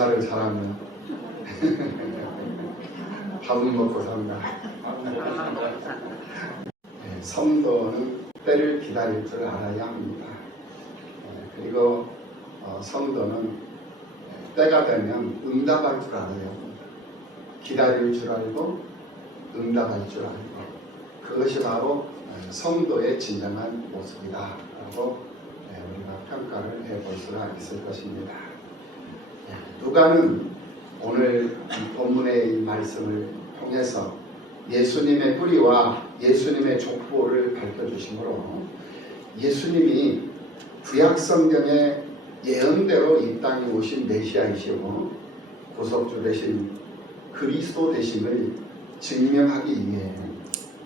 봉사를 잘하면 밥은 먹고 산다. 성도는 때를 기다릴 줄 알아야 합니다. 그리고 성도는 때가 되면 응답할 줄 알아야 합니다. 기다릴 줄 알고 응답할 줄 알고, 그것이 바로 성도의 진정한 모습이다 라고 우리가 평가를 해볼 수가 있을 것입니다. 누가는 오늘 본문의 이 말씀을 통해서 예수님의 뿌리와 예수님의 족보를 밝혀주시므로 예수님이 구약성경의 예언대로 이 땅에 오신 메시아이시고 구속주 되신 그리스도 되심을 증명하기 위해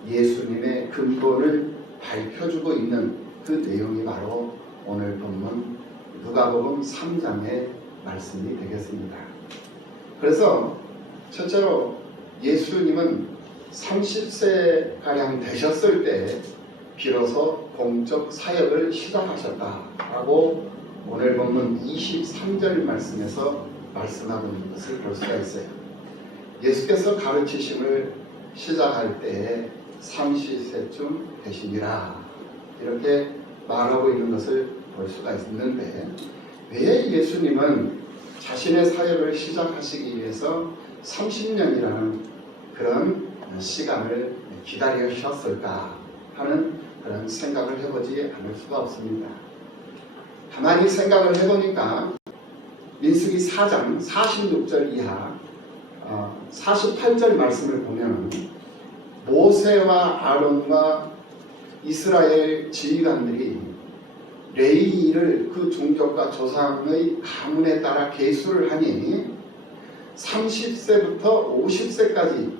예수님의 근본을 밝혀주고 있는 그 내용이 바로 오늘 본문 누가복음 3장의 말씀이 되겠습니다. 그래서 첫째로 예수님은 30세가량 되셨을 때 비로소 공적 사역을 시작하셨다라고 오늘 본문 23절 말씀에서 말씀하고 있는 것을 볼 수가 있어요. 예수께서 가르치심을 시작할 때에 30세쯤 되시니라 이렇게 말하고 있는 것을 볼 수가 있는데, 왜 예수님은 자신의 사역을 시작하시기 위해서 30년이라는 그런 시간을 기다리셨을까 하는 그런 생각을 해보지 않을 수가 없습니다. 가만히 생각을 해보니까 민수기 4장 46절 이하 48절 말씀을 보면 모세와 아론과 이스라엘 지휘관들이 레위인을 그 종족과 조상의 가문에 따라 계수를 하니 30세부터 50세까지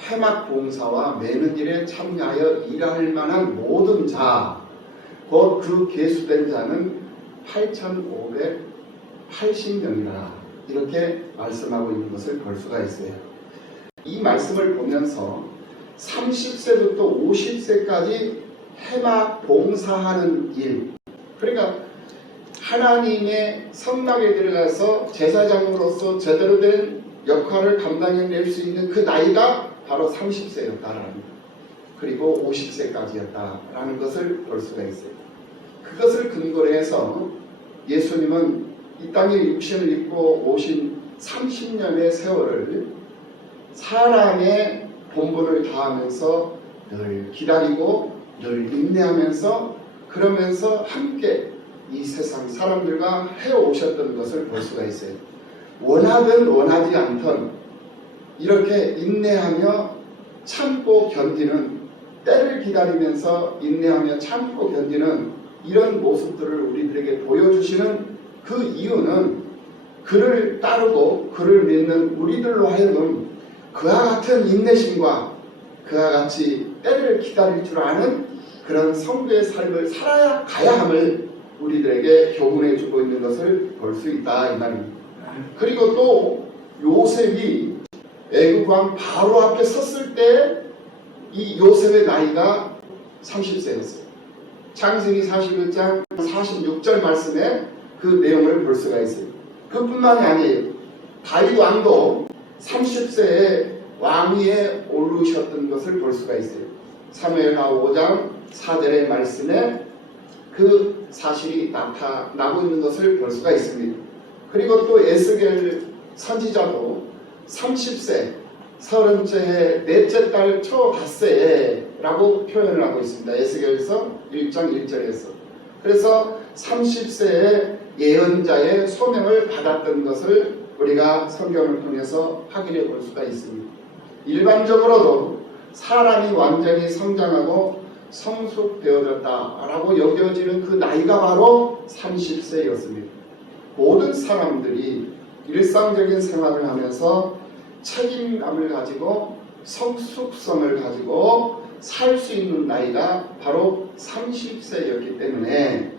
회막 봉사와 매는 일에 참여하여 일할 만한 모든 자, 곧 그 계수된 자는 8,580명이라 이렇게 말씀하고 있는 것을 볼 수가 있어요. 이 말씀을 보면서 30세부터 50세까지 회막 봉사하는 일, 그러니까 하나님의 성막에 들어가서 제사장으로서 제대로 된 역할을 감당해낼 수 있는 그 나이가 바로 30세였다라는, 그리고 50세까지였다라는 것을 볼 수가 있어요. 그것을 근거로 해서 예수님은 이 땅에 육신을 입고 오신 30년의 세월을 사람의 본분을 다하면서 늘 기다리고 늘 인내하면서 그러면서 함께 이 세상 사람들과 해오셨던 것을 볼 수가 있어요. 원하든 원하지 않든 이렇게 인내하며 참고 견디는, 때를 기다리면서 인내하며 참고 견디는 이런 모습들을 우리들에게 보여주시는 그 이유는 그를 따르고 그를 믿는 우리들로 하여금 그와 같은 인내심과 그와 같이 때를 기다릴 줄 아는 그런 성도의 삶을 살아야 가야 함을 우리들에게 교훈해 주고 있는 것을 볼 수 있다 이 말입니다. 그리고 또 요셉이 애굽 왕 바로 앞에 섰을 때 이 요셉의 나이가 30세였어요. 창세기 41장 46절 말씀에 그 내용을 볼 수가 있어요. 그뿐만이 아니에요. 다윗 왕도 30세에 왕위에 오르셨던 것을 볼 수가 있어요. 사무엘하 5장 4절의 말씀에 그 사실이 나타나고 있는 것을 볼 수가 있습니다. 그리고 또 에스겔 선지자도 30세 30째 해 넷째 달 초닷새에 라고 표현을 하고 있습니다. 에스겔서 1장 1절에서. 그래서 30세에 예언자의 소명을 받았던 것을 우리가 성경을 통해서 확인해 볼 수가 있습니다. 일반적으로도 사람이 완전히 성장하고 성숙되어졌다라고 여겨지는 그 나이가 바로 30세였습니다. 모든 사람들이 일상적인 생활을 하면서 책임감을 가지고 성숙성을 가지고 살 수 있는 나이가 바로 30세였기 때문에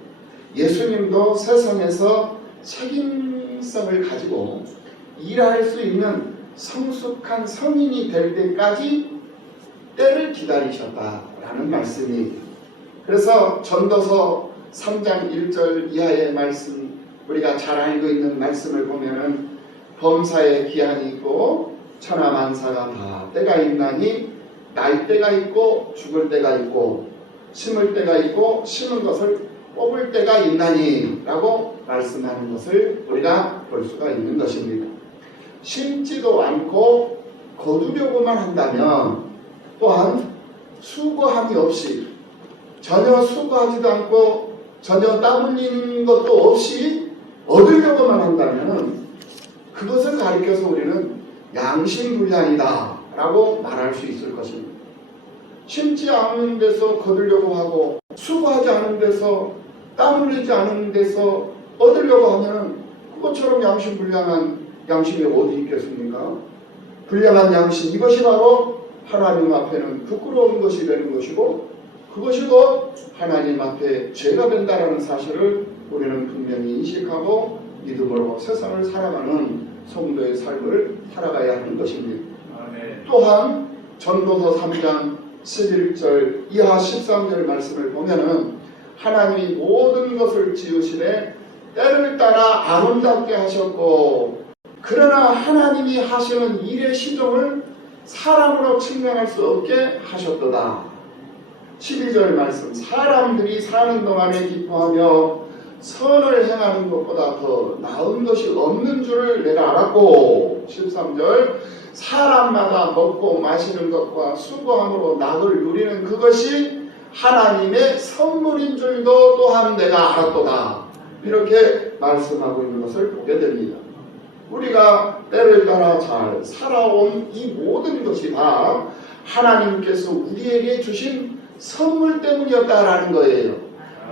예수님도 세상에서 책임성을 가지고 일할 수 있는 성숙한 성인이 될 때까지 때를 기다리셨다라는 말씀이, 그래서 전도서 3장 1절 이하의 말씀, 우리가 잘 알고 있는 말씀을 보면은 범사에 기한이 있고 천하만사가 다 때가 있나니 날 때가 있고 죽을 때가 있고 심을 때가 있고 심은 것을 뽑을 때가 있나니 라고 말씀하는 것을 우리가 볼 수가 있는 것입니다. 심지도 않고 거두려고만 한다면 또한 수고함이 없이 전혀 수고하지도 않고 전혀 땀 흘리는 것도 없이 얻으려고만 한다면 그것을 가리켜서 우리는 양심불량이다 라고 말할 수 있을 것입니다. 심지 않은 데서 거두려고 하고 수고하지 않은 데서 땀 흘리지 않은 데서 얻으려고 하면 그것처럼 양심불량한 양심이 어디 있겠습니까? 불량한 양심, 이것이 바로 하나님 앞에는 부끄러운 것이 되는 것이고 그것이 곧 하나님 앞에 죄가 된다는 사실을 우리는 분명히 인식하고 믿음으로 세상을 살아가는 성도의 삶을 살아가야 하는 것입니다. 또한 전도서 3장 11절 이하 13절 말씀을 보면은 하나님이 모든 것을 지으시되 때를 따라 아름답게 하셨고 그러나 하나님이 하시는 일의 시종을 사람으로 측량할 수 없게 하셨도다. 12절 말씀 사람들이 사는 동안에 기뻐하며 선을 행하는 것보다 더 나은 것이 없는 줄을 내가 알았고 13절 사람마다 먹고 마시는 것과 수고함으로 낙을 누리는 그것이 하나님의 선물인 줄도 또한 내가 알았도다. 이렇게 말씀하고 있는 것을 보게 됩니다. 우리가 때를 따라 잘 살아온 이 모든 것이 다 하나님께서 우리에게 주신 선물 때문이었다라는 거예요.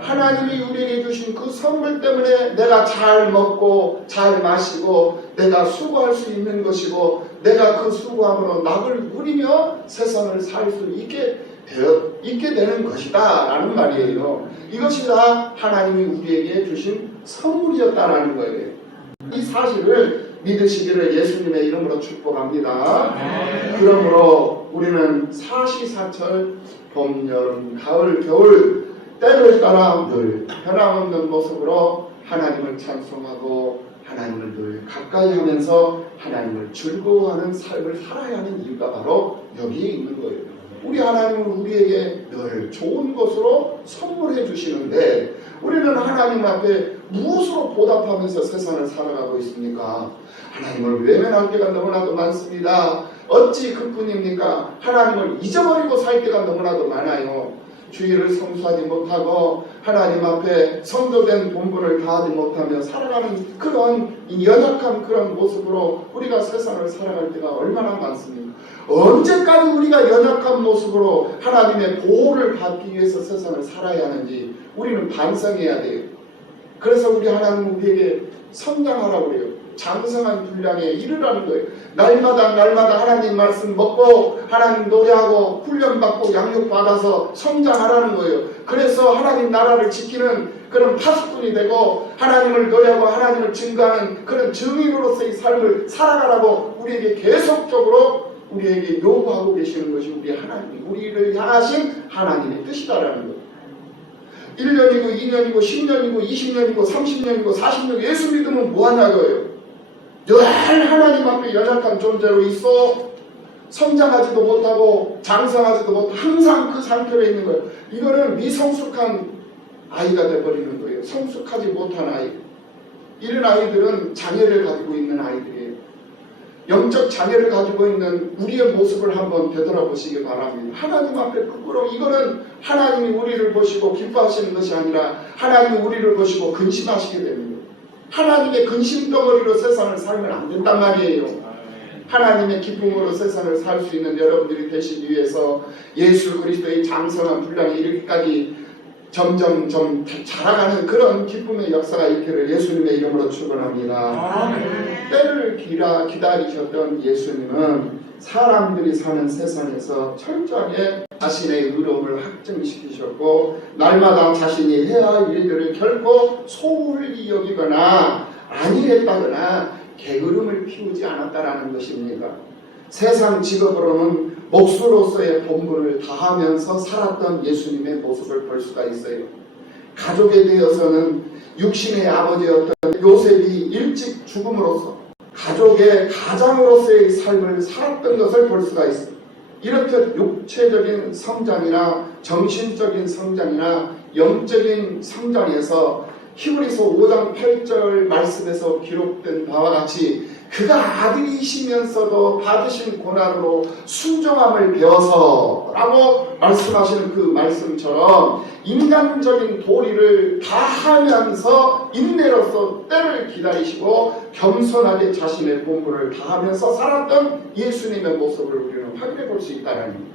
하나님이 우리에게 주신 그 선물 때문에 내가 잘 먹고 잘 마시고 내가 수고할 수 있는 것이고 내가 그 수고함으로 낙을 누리며 세상을 살 수 있게 되는 것이다 라는 말이에요. 이것이 다 하나님이 우리에게 주신 선물이었다라는 거예요. 이 사실을 믿으시기를 예수님의 이름으로 축복합니다. 그러므로 우리는 사시사철 봄, 여름, 가을, 겨울 때를 따라 늘 변함없는 모습으로 하나님을 찬송하고 하나님을 늘 가까이 하면서 하나님을 즐거워하는 삶을 살아야 하는 이유가 바로 여기에 있는 거예요. 우리 하나님은 우리에게 늘 좋은 것으로 선물해 주시는데 우리는 하나님 앞에 무엇으로 보답하면서 세상을 살아가고 있습니까? 하나님을 외면할 때가 너무나도 많습니다. 어찌 그뿐입니까? 하나님을 잊어버리고 살 때가 너무나도 많아요. 주의를 성수하지 못하고 하나님 앞에 성도된 본분을 다하지 못하며 살아가는 그런 연약한 그런 모습으로 우리가 세상을 살아갈 때가 얼마나 많습니까? 언제까지 우리가 연약한 모습으로 하나님의 보호를 받기 위해서 세상을 살아야 하는지 우리는 반성해야 돼요. 그래서 우리 하나님은 우리에게 성장하라고 그래요. 장성한 분량에 이르라는 거예요. 날마다 하나님 말씀 먹고 하나님 노래하고 훈련받고 양육받아서 성장하라는 거예요. 그래서 하나님 나라를 지키는 그런 파수꾼이 되고 하나님을 노래하고 하나님을 증거하는 그런 증인으로서의 삶을 살아가라고 우리에게 계속적으로 우리에게 요구하고 계시는 것이 우리 하나님, 우리를 향하신 하나님의 뜻이다라는 거예요. 1년이고 2년이고 10년이고 20년이고 30년이고 40년 예수 믿으면 뭐하냐고요. 늘 하나님 앞에 연약한 존재로 있어 성장하지도 못하고 장성하지도 못하고 항상 그 상태로 있는 거예요. 이거는 미성숙한 아이가 되어버리는 거예요. 성숙하지 못한 아이. 이런 아이들은 장애를 가지고 있는 아이들이에요. 영적 장애를 가지고 있는 우리의 모습을 한번 되돌아보시기 바랍니다. 하나님 앞에 부끄러워. 이거는 하나님이 우리를 보시고 기뻐하시는 것이 아니라 하나님이 우리를 보시고 근심하시게 됩니다. 하나님의 근심덩어리로 세상을 살면 안 된단 말이에요. 하나님의 기쁨으로 세상을 살 수 있는 여러분들이 되시기 위해서 예수 그리스도의 장성한 분량에 이르기까지 점점 자라가는 그런 기쁨의 역사가 있기를 예수님의 이름으로 축원합니다. 때를 기다리셨던 예수님은 사람들이 사는 세상에서 철저하게 자신의 의로움을 확증시키셨고 날마다 자신이 해야 할 일들을 결코 소홀히 여기거나 안일했다거나 게으름을 피우지 않았다라는 것입니다. 세상 직업으로는 목수로서의 본분을 다하면서 살았던 예수님의 모습을 볼 수가 있어요. 가족에 대해서는 육신의 아버지였던 요셉이 일찍 죽음으로써 가족의 가장으로서의 삶을 살았던 것을 볼 수가 있습니다. 이렇듯 육체적인 성장이나 정신적인 성장이나 영적인 성장에서 히브리서 5장 8절 말씀에서 기록된 바와 같이 그가 아들이시면서도 받으신 고난으로 순종함을 배워서 라고 말씀하시는 그 말씀처럼 인간적인 도리를 다하면서 인내로서 때를 기다리시고 겸손하게 자신의 본분을 다하면서 살았던 예수님의 모습을 우리는 확인해 볼 수 있다는 겁니다.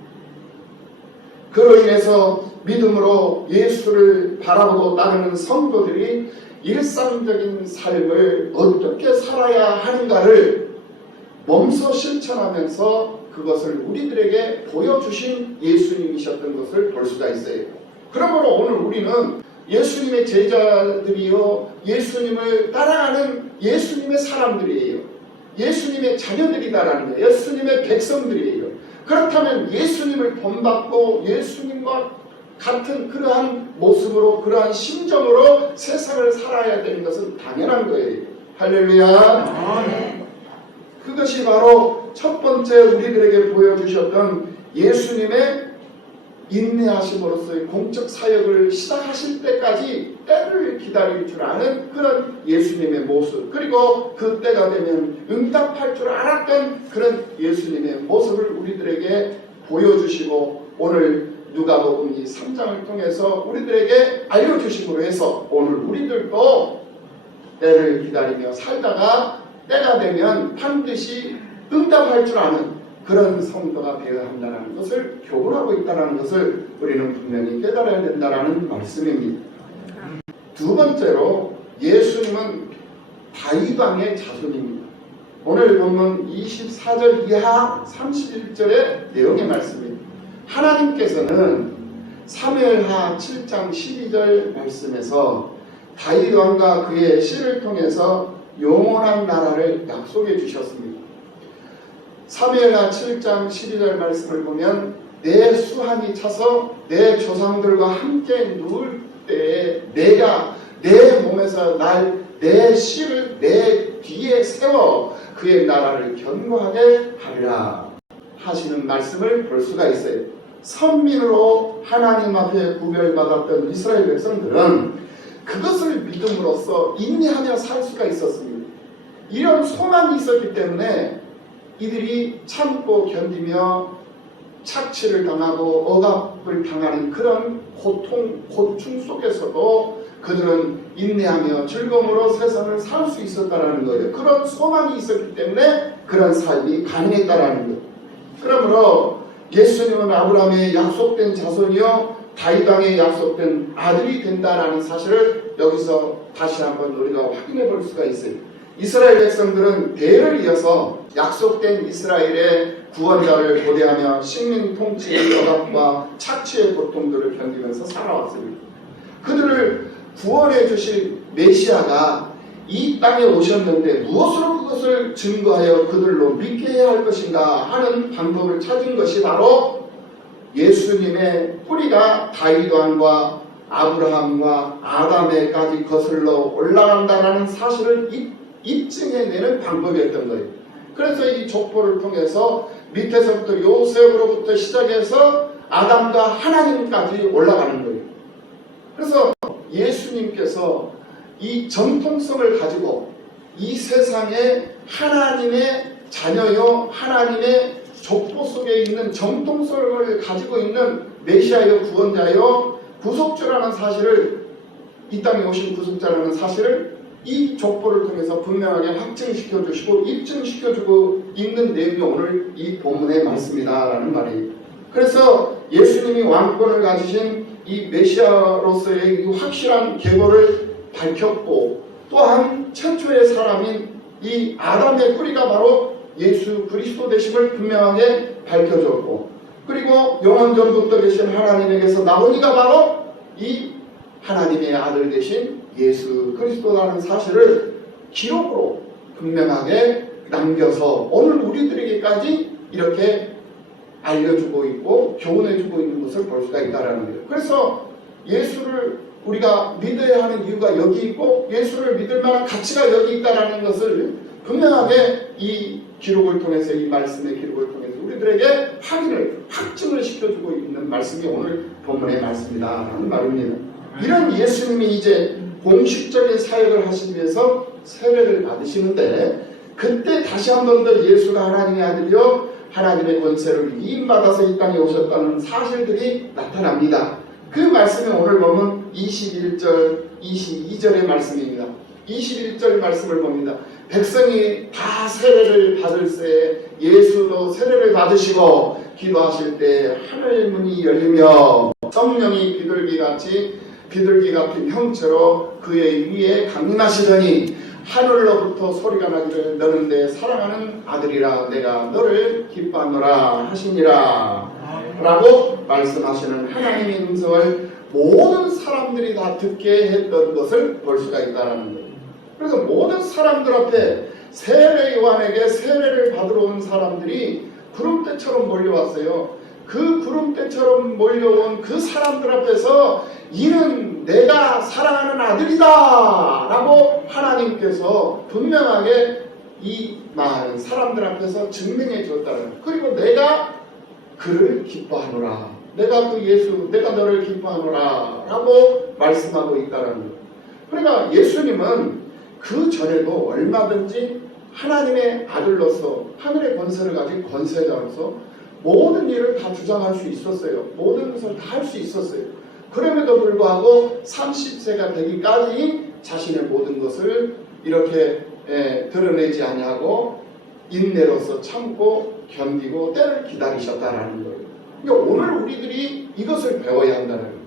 그로 인해서 믿음으로 예수를 바라보고 따르는 성도들이 일상적인 삶을 어떻게 살아야 하는가를 몸소 실천하면서 그것을 우리들에게 보여주신 예수님이셨던 것을 볼 수가 있어요. 그러므로 오늘 우리는 예수님의 제자들이요, 예수님을 따라가는 예수님의 사람들이에요. 예수님의 자녀들이다라는 거예요. 예수님의 백성들이에요. 그렇다면 예수님을 본받고 예수님과 같은 그러한 모습으로 그러한 심정으로 세상을 살아야 되는 것은 당연한 거예요. 할렐루야. 그것이 바로 첫 번째 우리들에게 보여주셨던 예수님의 인내하심으로서의 공적 사역을 시작하실 때까지 때를 기다릴 줄 아는 그런 예수님의 모습, 그리고 그 때가 되면 응답할 줄 알았던 그런 예수님의 모습을 우리들에게 보여주시고 오늘 누가복음 이 3장을 통해서 우리들에게 알려주심으로 해서 오늘 우리들도 때를 기다리며 살다가 때가 되면 반드시 응답할 줄 아는 그런 성도가 되어야 한다는 것을 교훈하고 있다는 것을 우리는 분명히 깨달아야 된다는 말씀입니다. 두 번째로 예수님은 다윗 왕의 자손입니다. 오늘 본문 24절 이하 31절의 내용의 말씀입니다. 하나님께서는 사무엘하 7장 12절 말씀에서 다윗 왕과 그의 씨를 통해서 영원한 나라를 약속해 주셨습니다. 사무엘하 7장 12절 말씀을 보면 내 수한이 차서 내 조상들과 함께 누울 때에 내가 내 몸에서 내 씨를 내 뒤에 세워 그의 나라를 견고하게 하리라 하시는 말씀을 볼 수가 있어요. 선민으로 하나님 앞에 구별받았던 이스라엘 백성들은 그것을 믿음으로써 인내하며 살 수가 있었습니다. 이런 소망이 있었기 때문에 이들이 참고 견디며 착취를 당하고 억압을 당하는 그런 고충 속에서도 그들은 인내하며 즐거움으로 세상을 살 수 있었다는 거예요. 그런 소망이 있었기 때문에 그런 삶이 가능했다는 거예요. 그러므로 예수님은 아브라함의 약속된 자손이요 다윗 왕의 약속된 아들이 된다라는 사실을 여기서 다시 한번 우리가 확인해 볼 수가 있어요. 이스라엘 백성들은 대를 이어서 약속된 이스라엘의 구원자를 고대하며 식민 통치의 억압과 착취의 고통들을 견디면서 살아왔습니다. 그들을 구원해 주실 메시아가 이 땅에 오셨는데 무엇으로 그것을 증거하여 그들로 믿게 해야 할 것인가 하는 방법을 찾은 것이 바로 예수님의 뿌리가 다윗 왕과 아브라함과 아담에까지 거슬러 올라간다는 사실을 입증해내는 방법이었던 거예요. 그래서 이 족보를 통해서 밑에서부터 요셉으로부터 시작해서 아담과 하나님까지 올라가는 거예요. 그래서 예수님께서 이 정통성을 가지고 이 세상에 하나님의 자녀요 하나님의 족보 속에 있는 정통성을 가지고 있는 메시아요 구원자요 구속주라는 사실을 이 땅에 오신 구속자라는 사실을 이 족보를 통해서 분명하게 확증시켜 주시고 입증시켜 주고 있는 내용이 오늘 이 본문의 말씀이다라는 말이에요. 그래서 예수님이 왕권을 가지신 이 메시아로서의 이 확실한 계보를 밝혔고 또한 최초의 사람인 이 아담의 뿌리가 바로 예수 그리스도 되심을 분명하게 밝혀줬고 그리고 영원전부터 계신 하나님에게서 나온 이가 바로 이 하나님의 아들 되신 예수 그리스도라는 사실을 기록으로 분명하게 남겨서 오늘 우리들에게까지 이렇게 알려주고 있고 교훈해주고 있는 것을 볼 수가 있다는 거예요. 그래서 예수를 우리가 믿어야 하는 이유가 여기 있고 예수를 믿을 만한 가치가 여기 있다는 것을 분명하게 이 기록을 통해서, 이 말씀의 기록을 통해서 우리들에게 확증을 시켜주고 있는 말씀이 오늘 본문의 말씀이다라는 말입니다. 이런 예수님이 이제 공식적인 사역을 하시기 위해서 세례를 받으시는데, 그때 다시 한 번 더 예수가 하나님의 아들이요 하나님의 권세를 위임받아서 이 땅에 오셨다는 사실들이 나타납니다. 그 말씀이 오늘 보면 21절, 22절의 말씀입니다. 21절 말씀을 봅니다. 백성이 다 세례를 받을 때 예수도 세례를 받으시고 기도하실 때 하늘 문이 열리며 성령이 비둘기 같은 형체로 그의 위에 강림하시더니 하늘로부터 소리가 나기를 너는 내 사랑하는 아들이라 내가 너를 기뻐하노라 하시니라 라고 말씀하시는 하나님의 음성을 모든 사람들이 다 듣게 했던 것을 볼 수가 있다는 거예요. 그래서 모든 사람들 앞에 세례 요한에게 세례를 받으러 온 사람들이 구름대처럼 몰려왔어요. 그 구름대처럼 몰려온 그 사람들 앞에서 이는 내가 사랑하는 아들이다 라고 하나님께서 분명하게 이 많은 사람들 앞에서 증명해 주었다는 거예요. 그리고 내가 그를 기뻐하노라, 내가 그 예수, 내가 너를 기뻐하노라 라고 말씀하고 있다는 거예요. 그러니까 예수님은 그 전에도 얼마든지 하나님의 아들로서 하늘의 권세를 가진 권세자로서 모든 일을 다 주장할 수 있었어요. 모든 것을 다 할 수 있었어요. 그럼에도 불구하고 30세가 되기까지 자신의 모든 것을 이렇게 드러내지 아니하고 인내로서 참고 견디고 때를 기다리셨다라는 거예요. 그러니까 오늘 우리들이 이것을 배워야 한다는 거예요.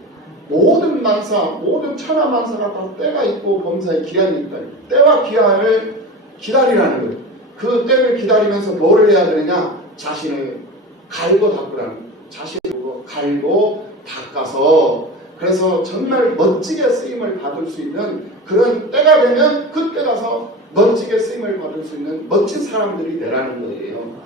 모든 만사, 모든 천하 만사가 다 때가 있고 범사에 기한이 있다. 때와 기한을 기다리라는 거예요. 그 때를 기다리면서 뭐를 해야 되느냐? 자신을 갈고 닦으라는 거예요. 자신을 갈고 닦아서 그래서 정말 멋지게 쓰임을 받을 수 있는 그런 때가 되면 그때 가서 멋지게 쓰임을 받을 수 있는 멋진 사람들이 되라는 거예요.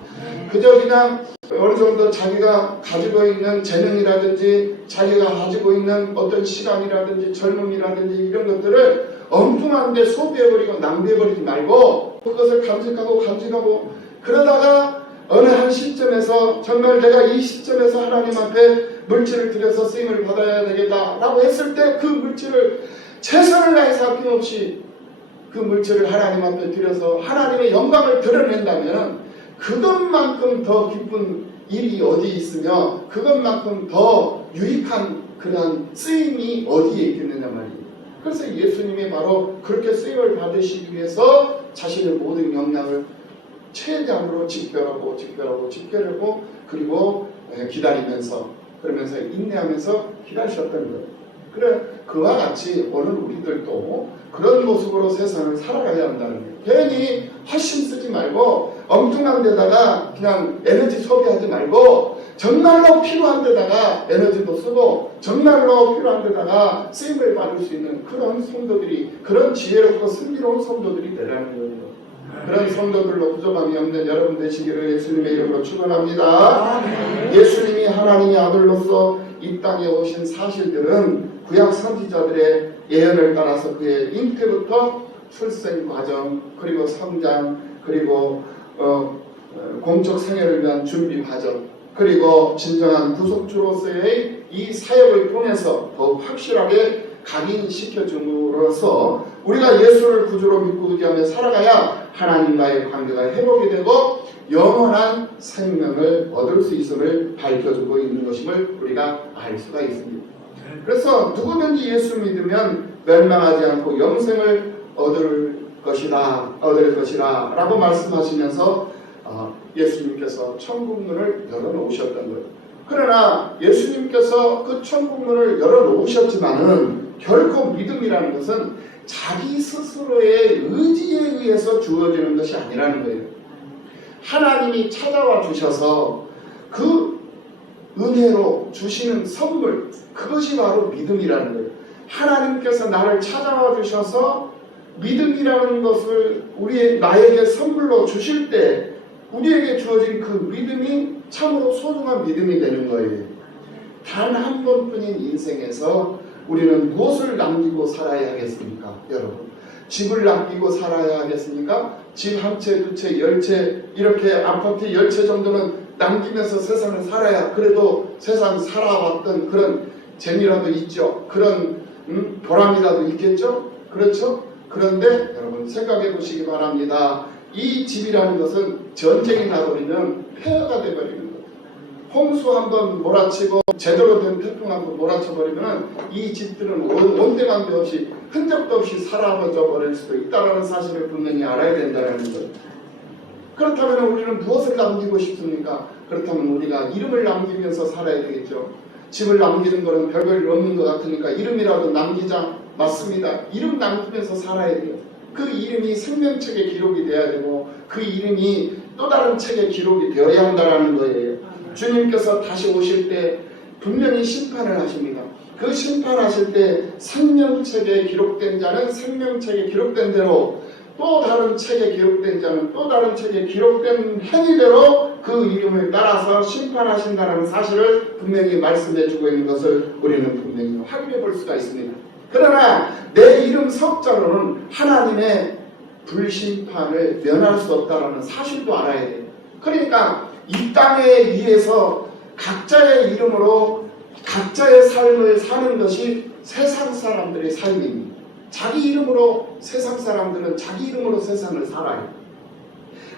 그저 그냥 어느 정도 자기가 가지고 있는 재능이라든지 자기가 가지고 있는 어떤 시간이라든지 젊음이라든지 이런 것들을 엉뚱한데 소비해버리고 낭비해버리지 말고 그것을 간직하고 그러다가 어느 한 시점에서 정말 내가 이 시점에서 하나님 앞에 물질을 들여서 쓰임을 받아야 되겠다라고 했을 때 그 물질을 최선을 다해서 아낌없이 그 물질을 하나님 앞에 들여서 하나님의 영광을 드러낸다면 그것만큼 더 기쁜 일이 어디 있으며 그것만큼 더 유익한 그러한 쓰임이 어디에 있겠느냐 말이에요. 그래서 예수님이 바로 그렇게 쓰임을 받으시기 위해서 자신의 모든 역량을 최대한으로 집결하고 그리고 기다리면서 그러면서 인내하면서 기다리셨다는 거예요. 그래 그와 같이 오늘 우리들도 그런 모습으로 세상을 살아가야 한다는 거예요. 괜히 헛심 쓰지 말고 엉뚱한 데다가 그냥 에너지 소비하지 말고 정말로 필요한 데다가 에너지도 쓰고 정말로 필요한 데다가 쓰임을 받을 수 있는 그런 성도들이 그런 지혜롭고 승리로운 성도들이 되라는 거예요. 그런 성도들로 부족함이 없는 여러분 되시기를 예수님의 이름으로 축원합니다. 예수님이 하나님의 아들로서 이 땅에 오신 사실들은 구약 선지자들의 예언을 따라서 그의 잉태부터 출생 과정 그리고 성장 그리고 공적 생애를 위한 준비 과정 그리고 진정한 구속주로서의 이 사역을 통해서 더욱 확실하게 각인시켜줌으로써 우리가 예수를 구주로 믿고 의지하며 살아가야 하나님과의 관계가 회복이 되고 영원한 생명을 얻을 수 있음을 밝혀주고 있는 것임을 우리가 알 수가 있습니다. 그래서 누구든지 예수 믿으면 멸망하지 않고 영생을 얻을 것이라 라고 말씀하시면서 예수님께서 천국문을 열어놓으셨던 거예요. 그러나 예수님께서 그 천국문을 열어놓으셨지만은 결코 믿음이라는 것은 자기 스스로의 의지에 의해서 주어지는 것이 아니라는 거예요. 하나님이 찾아와 주셔서 그 은혜로 주시는 선물 그것이 바로 믿음이라는 거예요. 하나님께서 나를 찾아와 주셔서 믿음이라는 것을 나에게 선물로 주실 때 우리에게 주어진 그 믿음이 참으로 소중한 믿음이 되는 거예요. 단 한 번뿐인 인생에서 우리는 무엇을 남기고 살아야 하겠습니까? 여러분 집을 남기고 살아야 하겠습니까? 집 한 채, 두 채, 10채 이렇게 아파트 10채 정도는 남기면서 세상을 살아야 그래도 세상 살아왔던 그런 재미라도 있죠. 그런 보람이라도 있겠죠. 그렇죠? 그런데 여러분 생각해 보시기 바랍니다. 이 집이라는 것은 전쟁이 나버리면 폐허가 돼버리는 거예요. 홍수 한번 몰아치고 제대로 된 태풍 한번 몰아쳐버리면 이 집들은 온데간데 없이 흔적도 없이 사라져 버릴 수도 있다는 사실을 분명히 알아야 된다는 거예요. 그렇다면 우리는 무엇을 남기고 싶습니까? 그렇다면 우리가 이름을 남기면서 살아야 되겠죠. 집을 남기는 것은 별별 없는 것 같으니까 이름이라도 남기자. 맞습니다. 이름 남기면서 살아야 돼요. 그 이름이 생명책에 기록이 돼야 되고 그 이름이 또 다른 책에 기록이 되어야 한다는 거예요. 주님께서 다시 오실 때 분명히 심판을 하십니다. 그 심판하실 때 생명책에 기록된 자는 생명책에 기록된 대로 또 다른 책에 기록된 자는 또 다른 책에 기록된 행위대로 그 이름을 따라서 심판하신다는 사실을 분명히 말씀해주고 있는 것을 우리는 분명히 확인해 볼 수가 있습니다. 그러나 내 이름 석자로는 하나님의 불심판을 면할 수 없다는 사실도 알아야 돼요. 그러니까 이 땅에 의해서 각자의 이름으로 각자의 삶을 사는 것이 세상 사람들의 삶입니다. 자기 이름으로 세상 사람들은 자기 이름으로 세상을 살아요.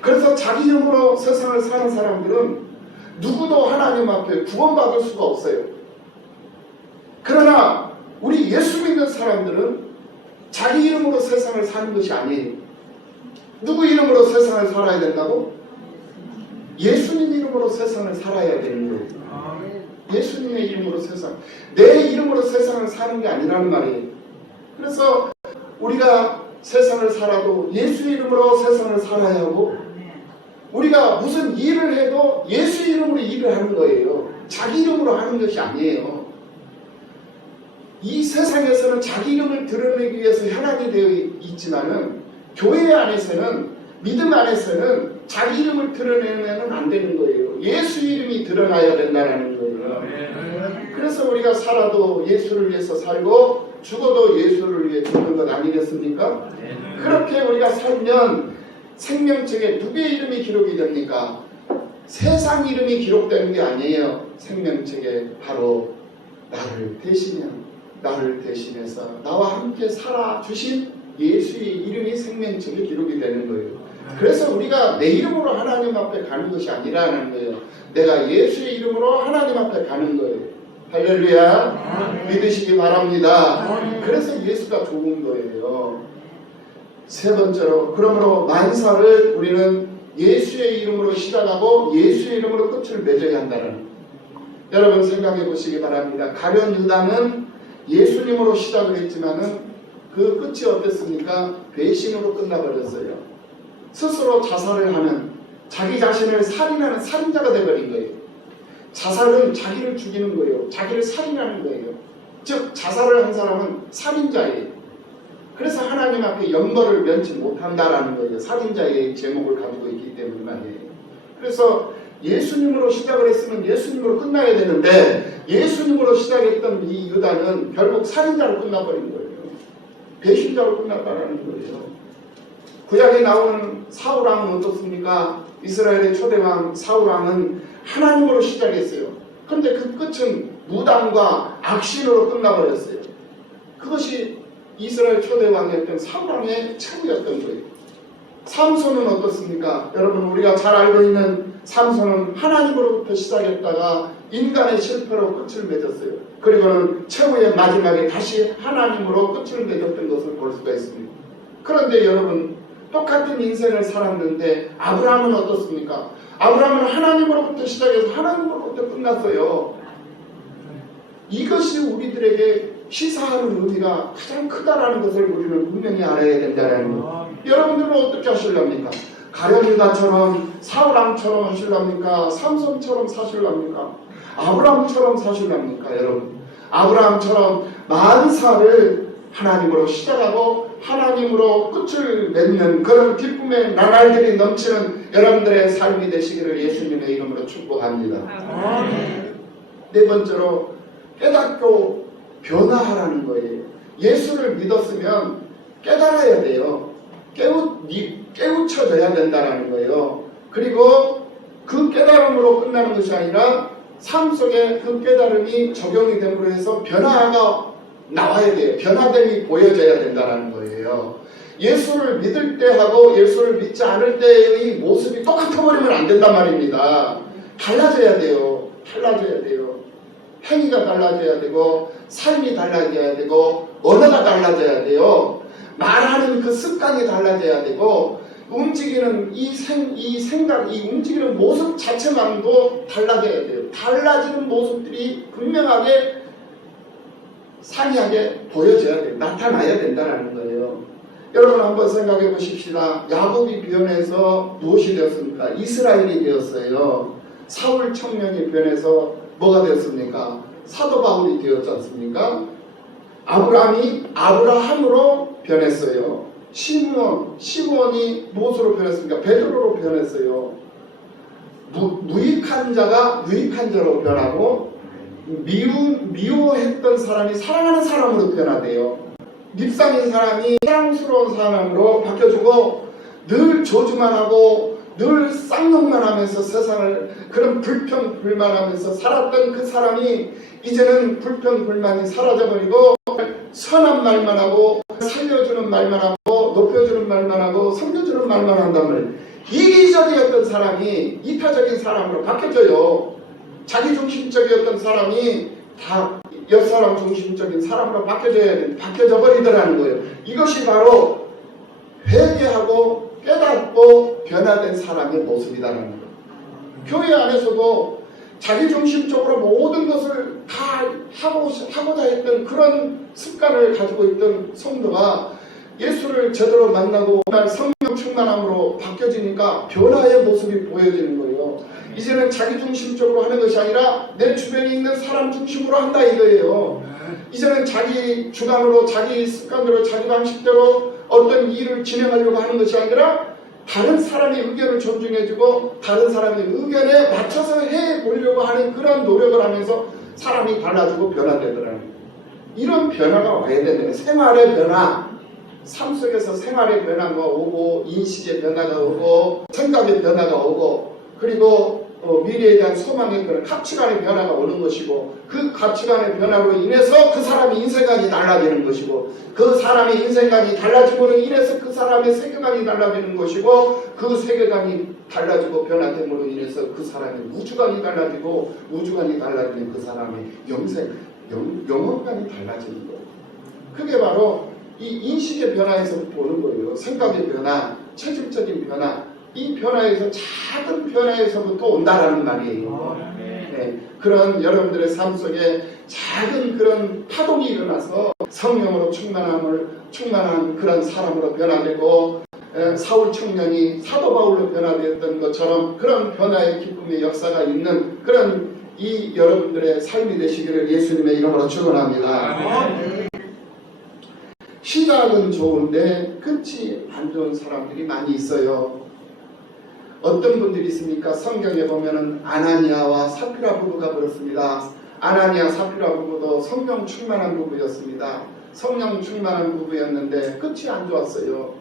그래서 자기 이름으로 세상을 사는 사람들은 누구도 하나님 앞에 구원받을 수가 없어요. 그러나 우리 예수 믿는 사람들은 자기 이름으로 세상을 사는 것이 아니에요. 누구 이름으로 세상을 살아야 된다고? 예수님 이름으로 세상을 살아야 되는 거예요. 예수님의 이름으로 세상, 내 이름으로 세상을 사는 게 아니라는 말이에요. 그래서 우리가 세상을 살아도 예수 이름으로 세상을 살아야 하고 우리가 무슨 일을 해도 예수 이름으로 일을 하는 거예요. 자기 이름으로 하는 것이 아니에요. 이 세상에서는 자기 이름을 드러내기 위해서 현황이 되어 있지만은 교회 안에서는 믿음 안에서는 자기 이름을 드러내면 안 되는 거예요. 예수 이름이 드러나야 된다는 거예요. 그래서 우리가 살아도 예수를 위해서 살고 죽어도 예수를 위해 죽는 것 아니겠습니까? 그렇게 우리가 살면 생명책에 누구의 이름이 기록이 됩니까? 세상 이름이 기록되는 게 아니에요. 생명책에 바로 나를 대신해서 나와 함께 살아주신 예수의 이름이 생명책에 기록이 되는 거예요. 그래서 우리가 내 이름으로 하나님 앞에 가는 것이 아니라는 거예요. 내가 예수의 이름으로 하나님 앞에 가는 거예요. 할렐루야. 믿으시기 바랍니다. 그래서 예수가 좋은 거예요. 세 번째로 그러므로 만사를 우리는 예수의 이름으로 시작하고 예수의 이름으로 끝을 맺어야 한다는 여러분 생각해 보시기 바랍니다. 가룟 유다는 예수님으로 시작을 했지만은 그 끝이 어땠습니까? 배신으로 끝나버렸어요. 스스로 자살을 하는 자기 자신을 살인하는 살인자가 되어버린 거예요. 자살은 자기를 죽이는 거예요. 자기를 살인하는 거예요. 즉 자살을 한 사람은 살인자예요. 그래서 하나님 앞에 영벌을 면치 못한다라는 거예요. 살인자의 제목을 가지고 있기 때문에 말이에요. 그래서 예수님으로 시작을 했으면 예수님으로 끝나야 되는데 예수님으로 시작했던 이 유다는 결국 살인자로 끝나버린 거예요. 배신자로 끝났다는 거예요. 구약에 나오는 사울왕은 어떻습니까? 이스라엘의 초대왕 사울왕은 하나님으로 시작했어요. 그런데 그 끝은 무당과 악신으로 끝나버렸어요. 그것이 이스라엘 초대왕이었던 사울왕의 최후였던 거예요. 삼손은 어떻습니까? 여러분 우리가 잘 알고 있는 삼손은 하나님으로부터 시작했다가 인간의 실패로 끝을 맺었어요. 그리고는 최후의 마지막에 다시 하나님으로 끝을 맺었던 것을 볼 수가 있습니다. 그런데 여러분 똑같은 인생을 살았는데 아브라함은 어떻습니까? 아브라함은 하나님으로부터 시작해서 하나님으로부터 끝났어요. 이것이 우리들에게 시사하는 의미가 가장 크다라는 것을 우리는 분명히 알아야 된다는 거예요. 여러분들은 어떻게 하실랍니까? 가룟 유다처럼 사울왕처럼 하실랍니까? 삼손처럼 사실랍니까? 아브라함처럼 사실랍니까? 여러분 아브라함처럼 만사를 하나님으로 시작하고 하나님으로 끝을 맺는 그런 기쁨의 나날들이 넘치는 여러분들의 삶이 되시기를 예수님의 이름으로 축복합니다. 네 번째로 깨닫고 변화하라는 거예요. 예수를 믿었으면 깨달아야 돼요. 깨우쳐져야 된다는 거예요. 그리고 그 깨달음으로 끝나는 것이 아니라 삶 속에 그 깨달음이 적용이 됨으로 해서 변화가 나와야 돼요. 변화됨이 보여져야 된다는 거예요. 예수를 믿을 때하고 예수를 믿지 않을 때의 모습이 똑같아 버리면 안 된단 말입니다. 달라져야 돼요. 달라져야 돼요. 행위가 달라져야 되고 삶이 달라져야 되고 언어가 달라져야 돼요. 말하는 그 습관이 달라져야 되고 움직이는 이 생각, 이 움직이는 모습 자체만도 달라져야 돼요. 달라지는 모습들이 분명하게 상이하게 보여져야 돼요. 나타나야 된다는 거예요. 여러분 한번 생각해 보십시다. 야곱이 변해서 무엇이 되었습니까? 이스라엘이 되었어요. 사울 청년이 변해서 뭐가 되었습니까? 사도 바울이 되었지 않습니까? 아브라함이 아브라함으로 변했어요. 시므온이 무엇으로 변했습니까? 베드로로 변했어요. 무익한 자가 유익한 자로 변하고 미워했던 사람이 사랑하는 사람으로 변화돼요. 밉상인 사람이 사랑스러운 사람으로 바뀌어주고 늘 저주만 하고 늘 쌍욕만 하면서 세상을 그런 불평불만하면서 살았던 그 사람이 이제는 불평불만이 사라져버리고 선한 말만 하고 살려주는 말만 하고 높여주는 말만 하고 섬겨주는 말만 한단 말이에요. 이기적이었던 사람이 이타적인 사람으로 바뀌어져요. 자기중심적이었던 사람이 다 옆사람 중심적인 사람으로 바뀌어져 버리더라는 거예요. 이것이 바로 회개하고 깨닫고 변화된 사람의 모습이라는 거예요. 교회 안에서도 자기중심적으로 모든 것을 다 하고자 했던 그런 습관을 가지고 있던 성도가 예수를 제대로 만나고 성령 충만함으로 바뀌어지니까 변화의 모습이 보여지는 거예요. 이제는 자기중심적으로 하는 것이 아니라 내 주변에 있는 사람 중심으로 한다 이거예요. 이제는 자기 주관으로 자기 습관대로 자기 방식대로 어떤 일을 진행하려고 하는 것이 아니라 다른 사람의 의견을 존중해주고 다른 사람의 의견에 맞춰서 해보려고 하는 그런 노력을 하면서 사람이 달라지고 변화되더라고요. 이런 변화가 와야 되는 생활의 변화, 삶 속에서 생활의 변화가 오고 인식의 변화가 오고 생각의 변화가 오고 그리고 미래에 대한 소망의 변화, 가치관의 변화가 오는 것이고 그 가치관의 변화로 인해서 그 사람의 인생관이 달라지는 것이고 그 사람의 인생관이 달라짐으로 인해서 그 사람의 세계관이 달라지는 것이고 그 세계관이 달라지고 변화됨으로 인해서 그 사람의 우주관이 달라지고 우주관이 달라지는 그 사람의 영혼관이 달라지는 거예요. 그게 바로 이 인식의 변화에서부터 오는 거예요. 생각의 변화, 체질적인 변화, 이 변화에서 작은 변화에서부터 온다라는 말이에요. 네, 그런 여러분들의 삶 속에 작은 그런 파동이 일어나서 성령으로 충만한 그런 사람으로 변화되고 사울 청년이 사도 바울로 변화되었던 것처럼 그런 변화의 기쁨의 역사가 있는 그런 이 여러분들의 삶이 되시기를 예수님의 이름으로 축원합니다. 시작은 좋은데 끝이 안 좋은 사람들이 많이 있어요. 어떤 분들이 있습니까? 성경에 보면은 아나니아와 사피라 부부가 그렇습니다. 아나니아 사피라 부부도 성령 충만한 부부였습니다. 성령 충만한 부부였는데 끝이 안 좋았어요.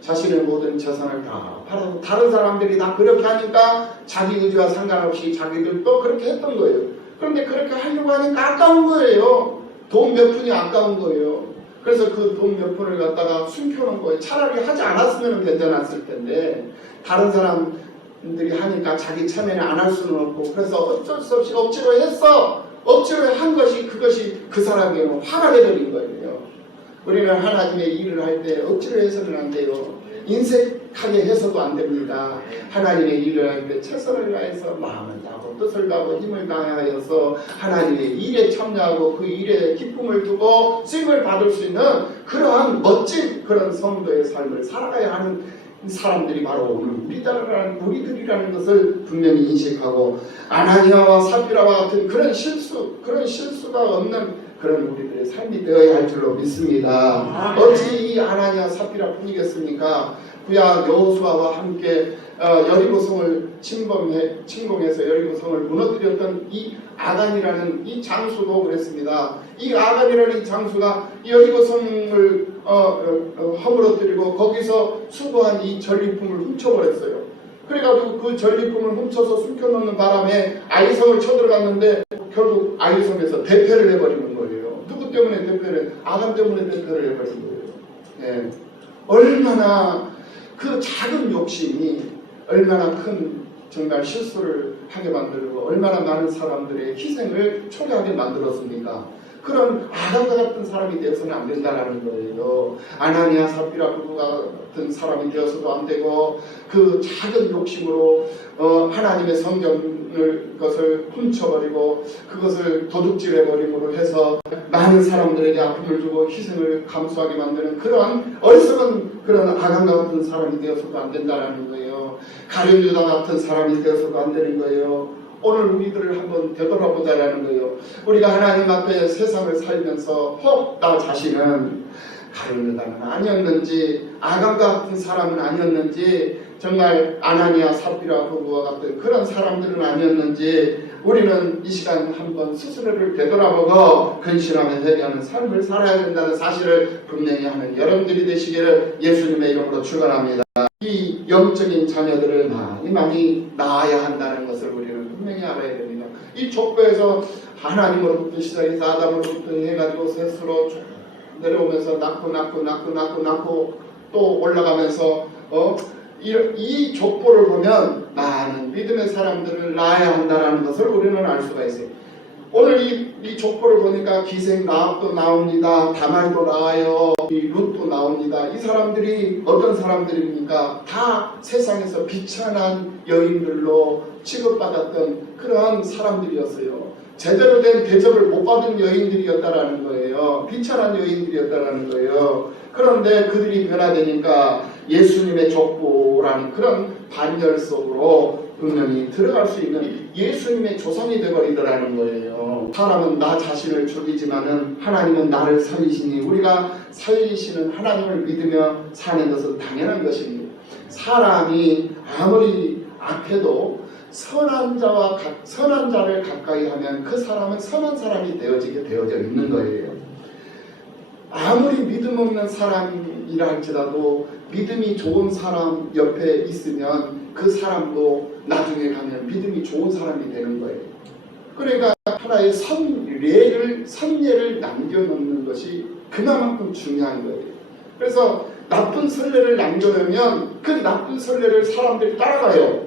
자신의 모든 재산을 다 팔아서 다른 사람들이 다 그렇게 하니까 자기 의지와 상관없이 자기들도 그렇게 했던 거예요. 그런데 그렇게 하려고 하니까 아까운 거예요. 돈 몇 푼이 아까운 거예요. 그래서 그 돈 몇 푼을 갖다가 숨겨놓은 거예요. 차라리 하지 않았으면 괜찮았을 텐데 다른 사람들이 하니까 자기 체면에 안 할 수는 없고 그래서 어쩔 수 없이 억지로 했어. 억지로 한 것이 그것이 그 사람에게는 화가 되버린 거예요. 우리는 하나님의 일을 할 때 억지로 해서는 안 돼요. 인색하게 해서도 안 됩니다. 하나님의 일을 할 때 최선을 다해서 마음을 다하고 뜻을 다하고 힘을 다하여서 하나님의 일에 참여하고 그 일에 기쁨을 두고 쓰임을 받을 수 있는 그러한 멋진 그런 성도의 삶을 살아가야 하는 사람들이 바로 오늘 우리들이라는 것을 분명히 인식하고 아나니아와 사피라와 같은 그런 실수가 없는 그런 우리들의 삶이 되어야 할 줄로 믿습니다. 어찌 이 아나니아 사피라 뿐이겠습니까? 구약 여호수아와 함께 여리고성을 침공해서 여리고성을 무너뜨렸던 이 아간이라는 이 장수도 그랬습니다. 이 아간이라는 이 장수가 여리고성을 허물어뜨리고 거기서 수거한 이 전리품을 훔쳐버렸어요. 그래가지고 그 전리품을 훔쳐서 숨겨놓는 바람에 아이성을 쳐들어갔는데 결국 아이성에서 대패를 해버리는 거예요. 누구 때문에 아간 때문에 대패를 해버린 거예요. 네. 얼마나 그 작은 욕심이 얼마나 큰 정말 실수를 하게 만들고 얼마나 많은 사람들의 희생을 초래하게 만들었습니까? 그런 아간과 같은 사람이 되어서는 안 된다는 거예요. 아나니아 삽비라 같은 사람이 되어서도 안 되고 그 작은 욕심으로 하나님의 성경을 것을 훔쳐버리고 그것을 도둑질해버림으로 해서 많은 사람들에게 아픔을 주고 희생을 감수하게 만드는 그런 어리석은 그런 아간과 같은 사람이 되어서도 안 된다는 거예요. 가룟 유다 같은 사람이 되어서도 안 되는 거예요. 오늘 우리들을 한번 되돌아보자라는 거예요. 우리가 하나님 앞에 세상을 살면서 혹 나 자신은 가룟 유다는 아니었는지 아간과 같은 사람은 아니었는지 정말 아나니아 삽비라 부부와 같은 그런 사람들은 아니었는지 우리는 이 시간 한번 스스로를 되돌아보고 근신하며 회개하는 삶을 살아야 된다는 사실을 분명히 하는 여러분들이 되시기를 예수님의 이름으로 축원합니다. 이 영적인 자녀들을 많이 낳아야 한다는 것을 우리는 분명히 알아야 됩니다. 이 족보에서 하나님으로부터 시작해서 아담으로부터 해가지고 셋으로 내려오면서 낳고 또 올라가면서 이 족보를 보면 많은 믿음의 사람들을 낳아야 한다는 것을 우리는 알 수가 있어요. 오늘 이 족보를 보니까 기생 라합도 나옵니다. 다말도 나와요. 이 룻도 나옵니다. 이 사람들이 어떤 사람들입니까? 다 세상에서 비천한 여인들로 취급받았던 그러한 사람들이었어요. 제대로 된 대접을 못 받은 여인들이었다라는 거예요. 비천한 여인들이었다라는 거예요. 그런데 그들이 변화되니까 예수님의 족보라는 그런 반열 속으로 분명히 들어갈 수 있는 예수님의 조상이 되어버리더라는 거예요. 사람은 나 자신을 죽이지만은 하나님은 나를 살리시니 우리가 살리시는 하나님을 믿으며 사는 것은 당연한 것입니다. 사람이 아무리 악해도 선한 자를 가까이 하면 그 사람은 선한 사람이 되어지게 되어져 있는 거예요. 아무리 믿음 없는 사람이라 할지라도 믿음이 좋은 사람 옆에 있으면 그 사람도 나중에 가면 믿음이 좋은 사람이 되는 거예요. 그러니까 하나의 선례를 남겨놓는 것이 그만큼 중요한 거예요. 그래서 나쁜 선례를 남겨놓으면 그 나쁜 선례를 사람들이 따라가요.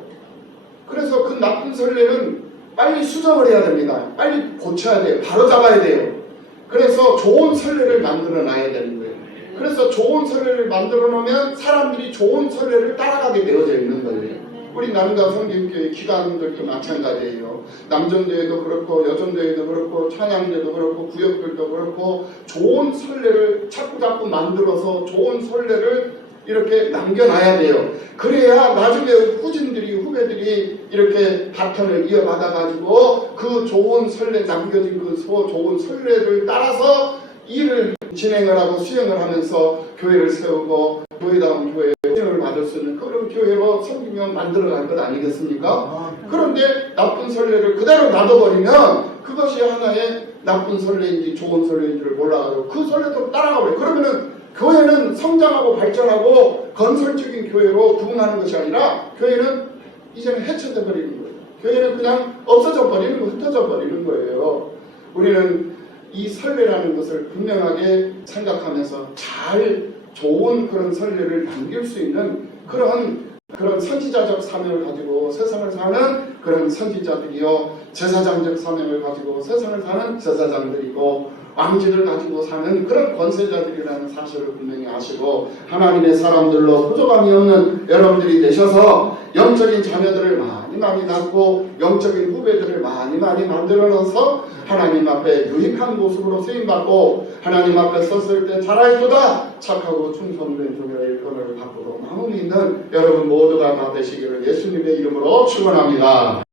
그래서 그 나쁜 선례는 빨리 수정을 해야 됩니다. 빨리 고쳐야 돼요. 바로잡아야 돼요. 그래서 좋은 선례를 만들어 놔야 되는 거예요. 그래서 좋은 선례를 만들어 놓으면 사람들이 좋은 선례를 따라가게 되어져 있는 거예요. 우리 남가 성경교회 기관들도 마찬가지예요. 남전대회도 그렇고 여전대회도 그렇고 찬양대도 그렇고 구역들도 그렇고 좋은 선례를 자꾸 만들어서 좋은 선례를 이렇게 남겨놔야 돼요. 그래야 나중에 후배들이 이렇게 바톤을 이어받아가지고 그 좋은 선례 남겨진 그 좋은 선례를 따라서 일을 진행을 하고 수행을 하면서 교회를 세우고 교회다운 교회에 수행을 받을 수 있는 그런 교회로 섬기며 만들어갈 것 아니겠습니까? 그런데 나쁜 선례를 그대로 놔둬버리면 그것이 하나의 나쁜 선례인지 좋은 선례인지를 몰라가지고 그 선례대로 따라가버려요. 그러면은 교회는 성장하고 발전하고 건설적인 교회로 부흥하는 것이 아니라 교회는 이제는 해체돼 버리는 거예요. 교회는 그냥 없어져 버리는 거, 흩어져 버리는 거예요. 우리는 이 선례라는 것을 분명하게 생각하면서 잘 좋은 그런 선례를 남길 수 있는 그런 선지자적 사명을 가지고 세상을 사는 그런 선지자들이요, 제사장적 사명을 가지고 세상을 사는 제사장들이고 왕지를 가지고 사는 그런 권세자들이라는 사실을 분명히 아시고 하나님의 사람들로 부족함이 없는 여러분들이 되셔서 영적인 자녀들을 많이 낳고 영적인 후배들을 많이 만들어 넣어서 하나님 앞에 유익한 모습으로 쓰임받고 하나님 앞에 섰을 때 잘하였도다 착하고 충성된 종의 일꾼을 받고도 남음이 있는 여러분 모두가 다 되시기를 예수님의 이름으로 축원합니다.